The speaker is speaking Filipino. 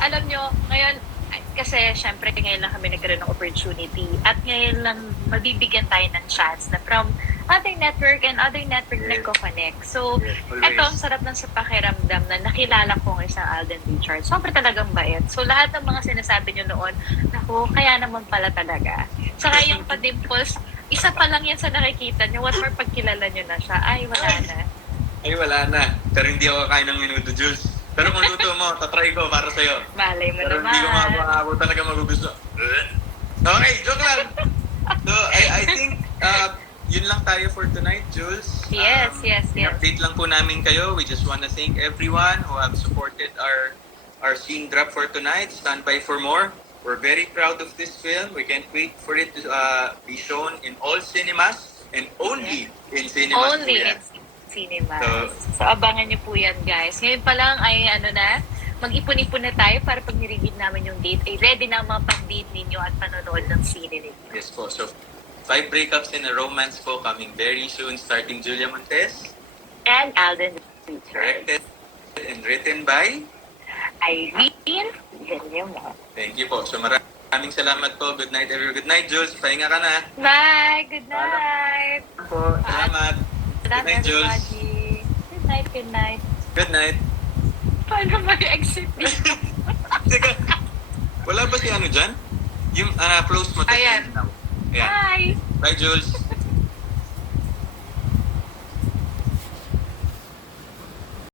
alam nyo, ngayon, kasi syempre ngayon lang kami nagkaroon ng opportunity at ngayon lang mabibigyan tayo ng chance na from other network and other network Yes. nagko-connect. So, Always. eto, ang sarap ng sa pakiramdam na nakilala ko ng isang Alden Richard. Sobrang talagang bait. So, lahat ng mga sinasabi nyo noon, naku, kaya naman pala talaga. Saka yung pa-dimples, isa pa lang yan sa nakikita nyo. What more pag kilala nyo na siya? Ay, wala na. Ay, wala na. Pero hindi ako kakain ng menudo, Jules. Pero kung luto mo, tatry ko para sa'yo. Malay mo Pero naman. hindi ko ako talaga magugusto. Okay, joke lang. So, I think, yun lang tayo for tonight, Jules. Yes. Update lang po namin kayo. We just want to thank everyone who have supported our scene drop for tonight. Stand by for more. We're very proud of this film. We can't wait for it to be shown in all cinemas and only in cinemas. Only in cinemas. So, abangan nyo po yan, guys. Ngayon pa lang ay mag-ipon-ipon na tayo para pag nireview namin yung date, ay ready na ang mga pag-date ninyo at panonood ng sine ninyo. Yes po. So, 5 breakups in a romance po coming very soon, starting Julia Montes. And Alden Richard. Directed and written by Irene Guillermo. Thank you po. So, maraming salamat po. Good night, everyone. Good night, Jules. Pahinga ka na. Bye! Good night! Po. Salamat. Good night, Jules. Everybody. Good night. Good night. Paano mag-exit dito? Teka, wala ba si ano dyan? Yung close mo. Ayan. Ayan. Bye! Bye, Jules.